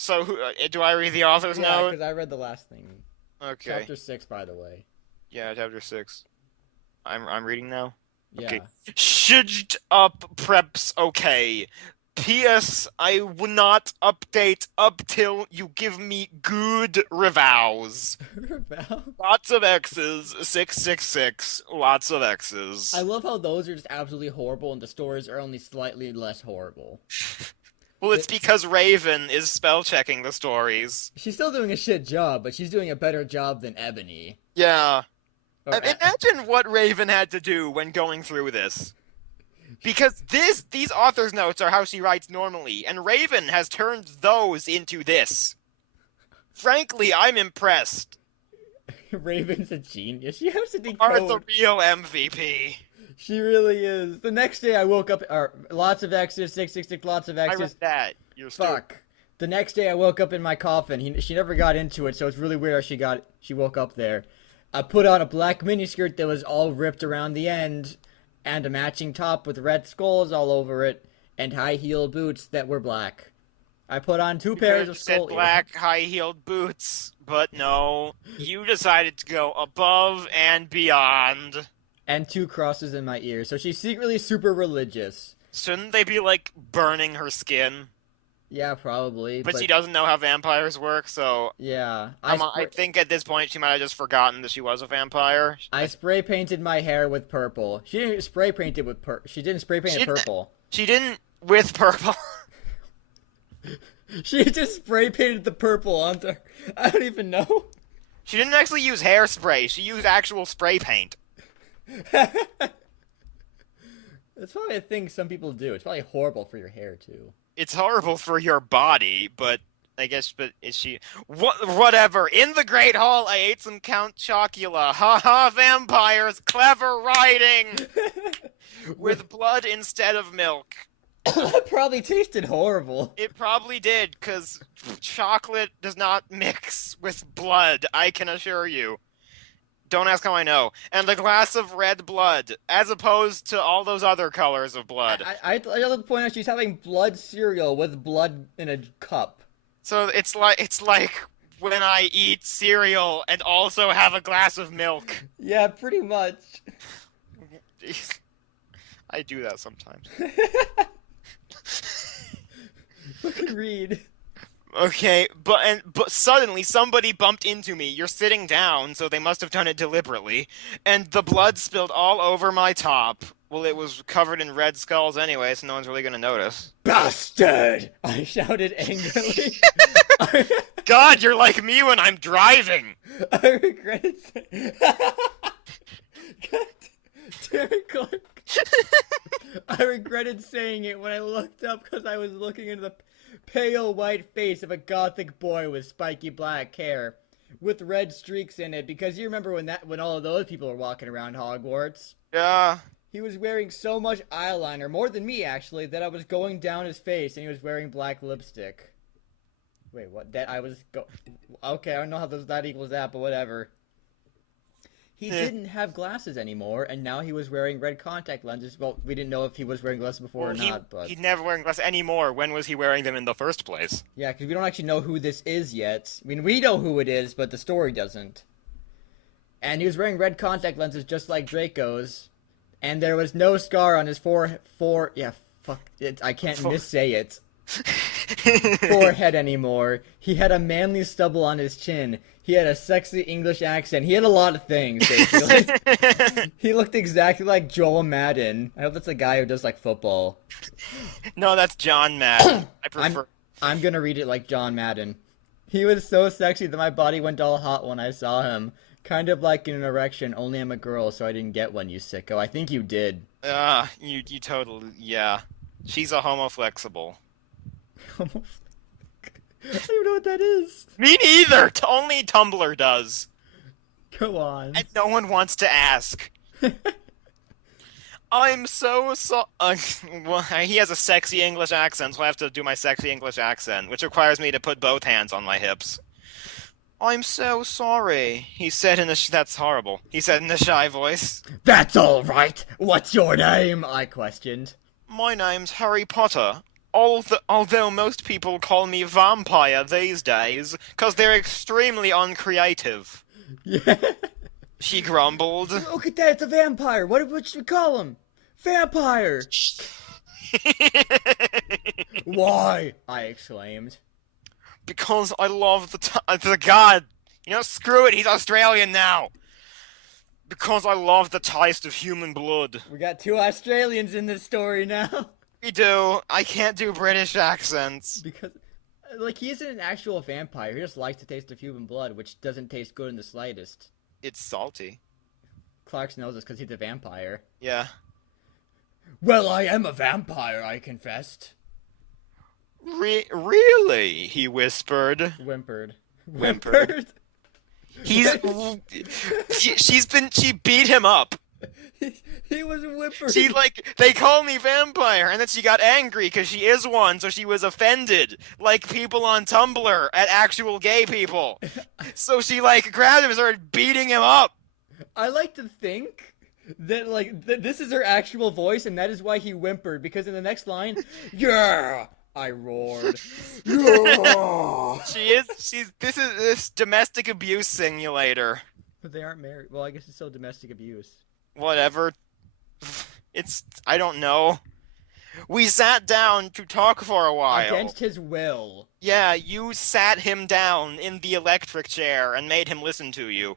So, do I read the author's Yeah, note? because I read the last thing. Okay. Chapter 6, by the way. Yeah, chapter 6. I'm reading now. Okay. Yeah. Should up preps okay. P.S. I will not update up till you give me good revows. Val? Lots of X's, 666, lots of I X's. love how those are just absolutely horrible and the stories are only slightly less horrible. Well, it's The, because Raven is spell checking the stories. she's still doing a shit job, but she's doing a better job than Ebony. Yeah. Or Imagine what Raven had to do when going through this. Because these author's notes are how she writes normally, and Raven has turned those into this. Frankly, I'm impressed. Raven's a genius. She has to Are the decode. real MVP. She really is. The next day I woke up, lots of X's, 666, lots of I read X's. that. You're stupid. Fuck. The next day I woke up in my coffin. She never got into it, so it's really weird how she woke up there. I put on a black miniskirt that was all ripped around the end, and a matching top with red skulls all over it, and high heel boots that were black. I put on two You could pairs have of said skull black high-heeled boots, but no. You decided to go above and beyond. and two crosses in my ears. So she's secretly super religious. Shouldn't they be, like, burning her skin? Yeah, probably, But but she doesn't know how vampires work, so yeah, I think at this point she might have just forgotten that she was a vampire. I spray painted my hair with purple. She didn't spray paint it with She didn't spray paint She it didn't, purple. she didn't with purple. She just spray painted the purple onto her. I don't even know. She didn't actually use hairspray. She used actual spray paint. That's probably a thing some people do. It's probably horrible for your hair too. It's horrible for your body, but I guess, but is she... Whatever. In the Great Hall, I ate some Count Chocula. Ha ha, vampires. Clever writing. With blood instead of milk. That probably tasted horrible. It probably did, because chocolate does not mix with blood, I can assure you. Don't ask how I know. And a glass of red blood, as opposed to all those other colors of blood. I love the point out she's having blood cereal with blood in a cup. So it's like when I eat cereal and also have a glass of milk. Yeah, pretty much. I do that sometimes. Fucking read. Okay, but suddenly somebody bumped into me. You're sitting down, so they must have done it deliberately, and the blood spilled all over my top. Well, it was covered in red skulls anyway, so no one's really gonna notice. Bastard! I shouted angrily. God, you're like me when I'm driving. I regretted saying. God, Derek Clark. I regretted saying it when I looked up because I was looking into the pale white face of a gothic boy with spiky black hair with red streaks in it. Because you remember when all of those people were walking around Hogwarts. Yeah. He was wearing so much eyeliner, more than me actually, that I was going down his face, and he was wearing black lipstick. Wait, what? That I was Okay, I don't know how that equals that, but whatever. He didn't have glasses anymore, and now he was wearing red contact lenses. Well, we didn't know if he was wearing glasses before Well, or not, but he's never wearing glasses anymore. When was he wearing them in the first place? yeah, because we don't actually know who this is yet. I mean, we know who it is, but the story doesn't. And he was wearing red contact lenses just like Draco's, and there was no scar on his yeah, fuck it, I can't missay it. Forehead anymore. He had a manly stubble on his chin. He had a sexy English accent. He had a lot of things, basically. He looked exactly like Joel Madden. I hope that's the guy who does like football. No, that's John Madden. I prefer. I'm gonna read it like John Madden. He was so sexy that my body went all hot when I saw him. Kind of like an erection, only I'm a girl, so I didn't get one, you sicko. I think you did. You totally, yeah. She's a homo flexible. I don't even know what that is. Me neither! Only Tumblr does. Go on. And no one wants to ask. I'm so well, he has a sexy English accent, so I have to do my sexy English accent, which requires me to put both hands on my hips. I'm so sorry, he said in a that's horrible. He said in a shy voice. That's all right. What's your name? I questioned. My name's Harry Potter. Although most people call me vampire these days, 'cause they're extremely uncreative. Yeah. She grumbled. Look at that, it's a vampire. What should we call him? Vampire! Why? I exclaimed. Because I love the god. You know, screw it, he's Australian now. Because I love the taste of human blood. We got two Australians in this story now. We do. I can't do British accents. Because, like, he isn't an actual vampire. He just likes the taste of human blood, which doesn't taste good in the slightest. It's salty. Clark knows this because he's a vampire. Yeah. Well, I am a vampire, I confessed. Really? He whispered. Whimpered. Whimpered. He's. She beat him up. He was whimpered. She, like, they call me vampire, and then she got angry because she is one, so she was offended. Like people on Tumblr at actual gay people. So she, like, grabbed him and started beating him up. I like to think that, like, this is her actual voice, and that is why he whimpered, because in the next line, yeah, I roared. Yeah. This is this domestic abuse simulator. But they aren't married. Well, I guess it's still domestic abuse. Whatever. I don't know. We sat down to talk for a while. Against his will. Yeah, you sat him down in the electric chair and made him listen to you.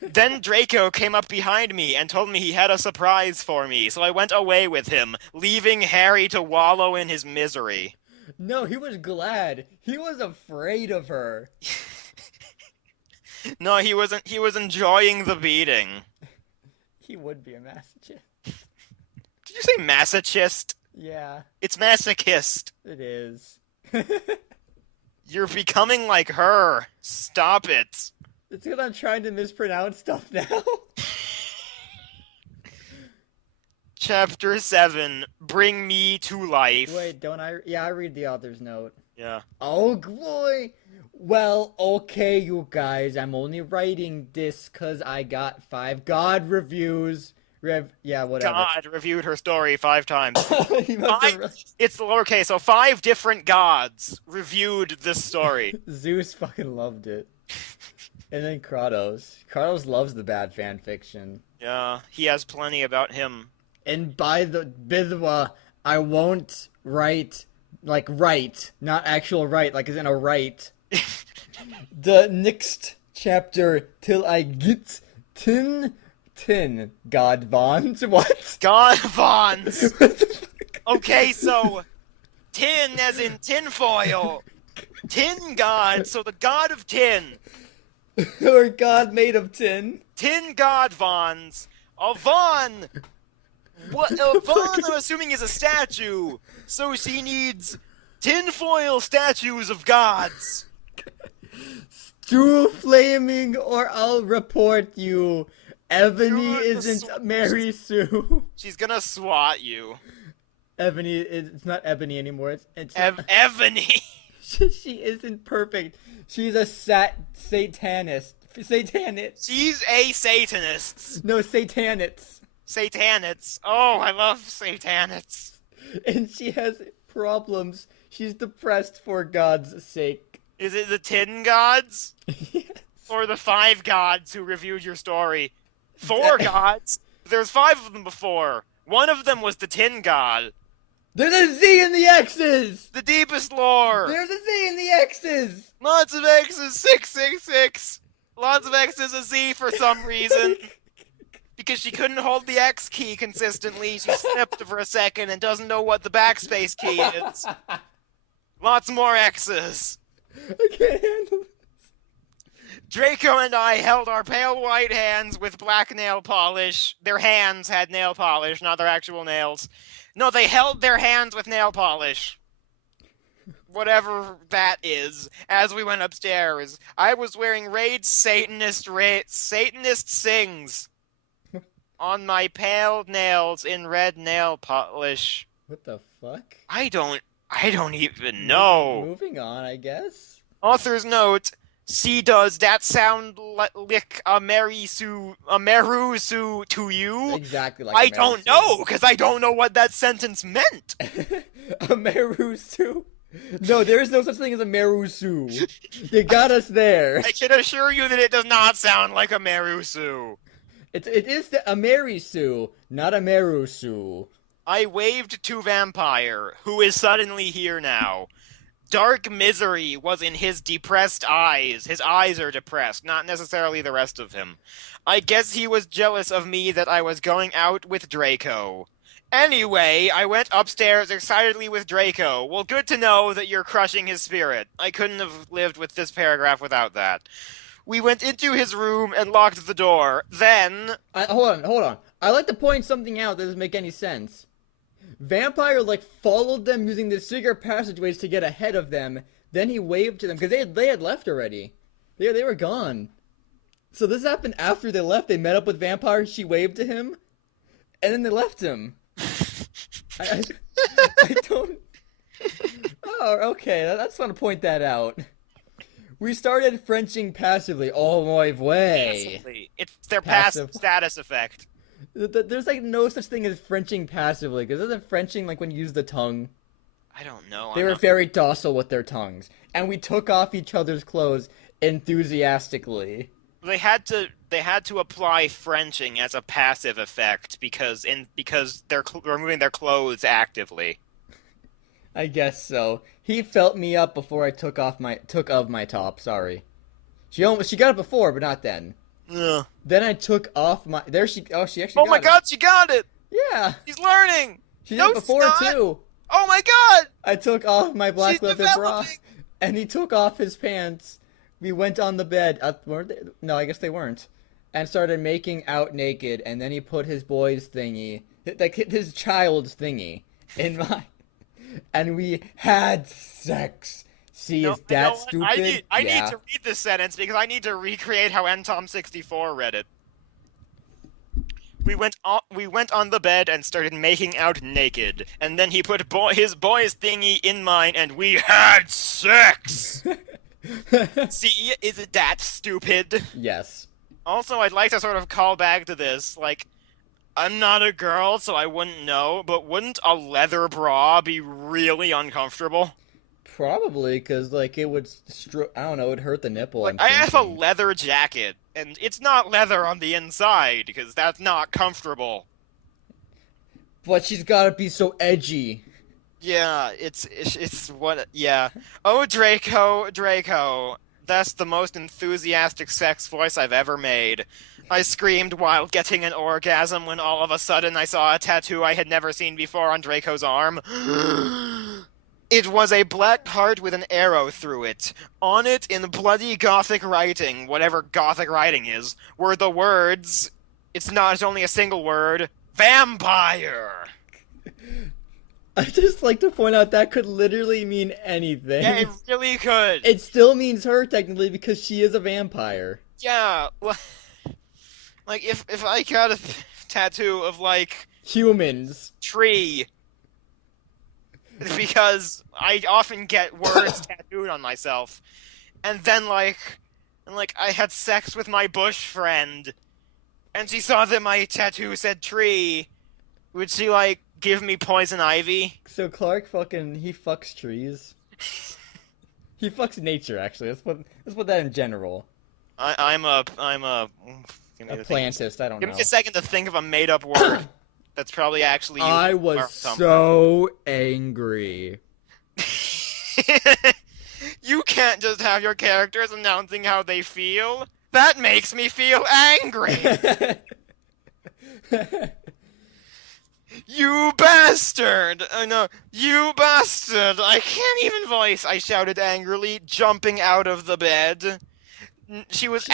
Then Draco came up behind me and told me he had a surprise for me, so I went away with him, leaving Harry to wallow in his misery. No, he was glad. He was afraid of her. No, he wasn't. He was enjoying the beating. He would be a masochist. Did you say masochist? Yeah. It's masochist. It is. You're becoming like her. Stop it. It's because I'm trying to mispronounce stuff now. Chapter 7, Bring Me to Life. Wait, don't I? Yeah, I read the author's note. Yeah. Oh, boy. Well, okay, you guys. I'm only writing this because I got 5 God reviews. Yeah, whatever. God reviewed her story 5 times. He must have... It's the lowercase, so 5 different gods reviewed this story. Zeus fucking loved it. And then Kratos. Kratos loves the bad fan fiction. Yeah, he has plenty about him. And by the Bidwa, I won't write, like, write, not actual write, like as in a write. The next chapter till I get tin God Vons. What? God Vons! Okay, so tin as in tinfoil. Tin god, so the god of tin. Or God made of tin. Tin god Vons. A Von! What? A Von, I'm assuming, is a statue. So she needs tinfoil statues of gods. Stew flaming or I'll report you. Ebony isn't Mary Sue. She's gonna swat you. Ebony, it's not Ebony anymore. It's Ebony. She isn't perfect. She's a satanist. Satanist. She's a Satanist. No, satanist. Satanists. Oh, I love Satanists. And she has problems. She's depressed for God's sake. Is it the tin gods? Yes. Or the 5 gods who reviewed your story? 4 gods? There's 5 of them before. One of them was the tin god. There's a Z in the X's! The deepest lore. There's a Z in the X's! Lots of X's, 666. Lots of X's, a Z for some reason. Because she couldn't hold the X key consistently, she slipped for a second and doesn't know what the backspace key is. Lots more X's. I can't handle this. Draco and I held our pale white hands with black nail polish. Their hands had nail polish, not their actual nails. No, they held their hands with nail polish. Whatever that is, as we went upstairs. I was wearing Raid Satanist Sings on my pale nails in red nail polish. What the fuck? I don't even know. Moving on, I guess. Author's note, See, does that sound like a Merusu to you? Exactly like a I don't Merusu. know, because I don't know what that sentence meant. A Merusu? No, there is no such thing as a Merusu. You got us there. I can assure you that it does not sound like a Merusu. It is a Merisu, not a Merusu. I waved to Vampire, who is suddenly here now. Dark misery was in his depressed eyes. His eyes are depressed, not necessarily the rest of him. I guess he was jealous of me that I was going out with Draco. Anyway, I went upstairs excitedly with Draco. Well, good to know that you're crushing his spirit. I couldn't have lived with this paragraph without that. We went into his room and locked the door. Then... Hold on. I like to point something out that doesn't make any sense. Vampire, like, followed them using the secret passageways to get ahead of them. Then he waved to them, because they had left already. They were gone. So this happened after they left. They met up with Vampire, she waved to him, and then they left him. I don't... Oh, okay, I just want to point that out. We started Frenching passively. Oh, my way. Passively. It's their Passive. passive status effect. There's like no such thing as Frenching passively, because isn't Frenching like when you use the tongue? I don't know. They were very docile with their tongues, and we took off each other's clothes enthusiastically. They had to apply Frenching as a passive effect because they're removing their clothes actively. I guess so. He felt me up before I took of my top. Sorry. She got it before, but not then. Ugh. Then I took off my. She actually. Oh my God, she got it! Yeah. She's learning. She did No, it before she's not. too. Oh my God! I took off my black She's leather bra, developing. and he took off his pants. We went on the bed. Weren't they? No, I guess they weren't. And started making out naked. And then he put his boy's thingy, like his child's thingy, in my. And we had sex. See, is that stupid? I need to read this sentence because I need to recreate how ntom64 read it. We went on the bed and started making out naked, and then he put his boy's thingy in mine, and we had sex. See, is it that stupid? Yes. Also, I'd like to sort of call back to this, like, I'm not a girl, so I wouldn't know, but wouldn't a leather bra be really uncomfortable? Probably, because, like, it would, I don't know, it would hurt the nipple. Like, I have a leather jacket, and it's not leather on the inside, because that's not comfortable. But she's gotta be so edgy. Yeah, it's what, yeah. Oh, Draco, that's the most enthusiastic sex voice I've ever made. I screamed while getting an orgasm when all of a sudden I saw a tattoo I had never seen before on Draco's arm. It was a black heart with an arrow through it. On it, in bloody gothic writing, whatever gothic writing is, were the words, it's only a single word, vampire! I just like to point out that could literally mean anything. Yeah, it really could. It still means her, technically, because she is a vampire. Yeah, like, if I got a tattoo of, like... Humans. Tree... because I often get words tattooed on myself. And then, I had sex with my bush friend, and she saw that my tattoo said tree. Would she, give me poison ivy? So Clark he fucks trees. He fucks nature, actually. Let's put that in general. I'm a plantist, I don't know. Give me a second to think of a made-up word. That's probably actually... I was so angry. You can't just have your characters announcing how they feel. That makes me feel angry! You bastard! Oh no, you bastard! I can't even voice, I shouted angrily, jumping out of the bed. She was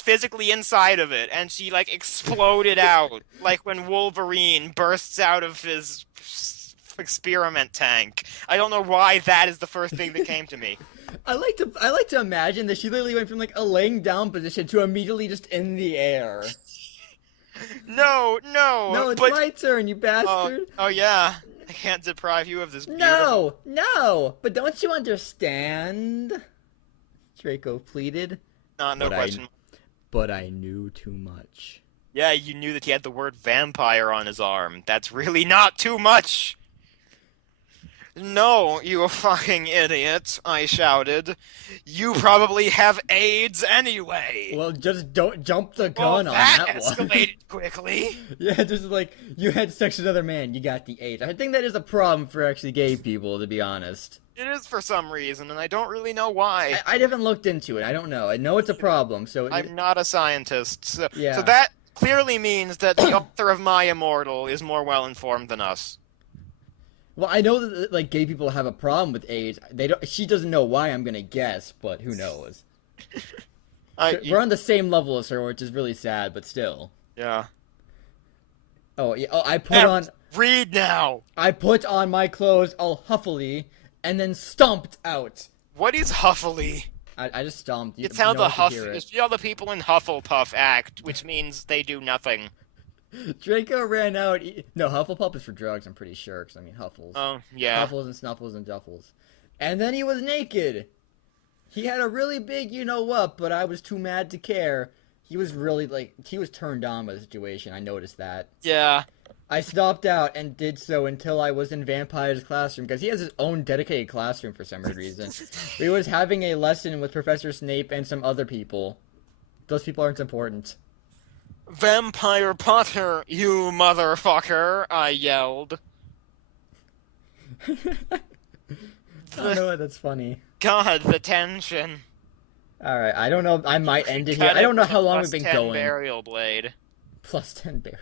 physically inside of it, and she, exploded out, like when Wolverine bursts out of his experiment tank. I don't know why that is the first thing that came to me. I like to imagine that she literally went from, a laying down position to immediately just in the air. No, it's my turn, you bastard. Oh yeah, I can't deprive you of this beautiful... No, but don't you understand? Draco pleaded. No But question. But I knew too much. Yeah, you knew that he had the word vampire on his arm. That's really not too much! No, you fucking idiot, I shouted. You probably have AIDS anyway! Well, just don't jump the Well, gun on that that one. escalated quickly. Yeah, just like, you had sex with another man, you got the AIDS. I think that is a problem for actually gay people, to be honest. It is for some reason, and I don't really know why. I haven't looked into it. I don't know. I know it's a problem, so... I'm not a scientist, so Yeah. that clearly means that the author of my Immortal is more well-informed than us. Well, I know that, like, gay people have a problem with AIDS. They don't. She doesn't know why, I'm gonna guess, but who knows? We're on the same level as her, which is really sad, but still. Yeah. Oh, yeah. Oh, Read now! I put on my clothes all huffily, and then stomped out. What is huffily? I just stomped. It's how the it's how the people in Hufflepuff act, which means they do nothing. Draco ran out. No, Hufflepuff is for drugs, I'm pretty sure, because I mean Huffles. Oh, yeah. Huffles and Snuffles and Duffles. And then he was naked. He had a really big you-know-what, but I was too mad to care. He was really, like, he was turned on by the situation. I noticed that. Yeah. I stopped out and did so until I was in Vampire's classroom, because he has his own dedicated classroom for some weird reason. He was having a lesson with Professor Snape and some other people. Those people aren't important. Vampire Potter, you motherfucker, I yelled. I don't know why that's funny. God, the tension. Alright, I don't know. I might end it here. I don't know how long we've been going. Burial blade. +10 burial.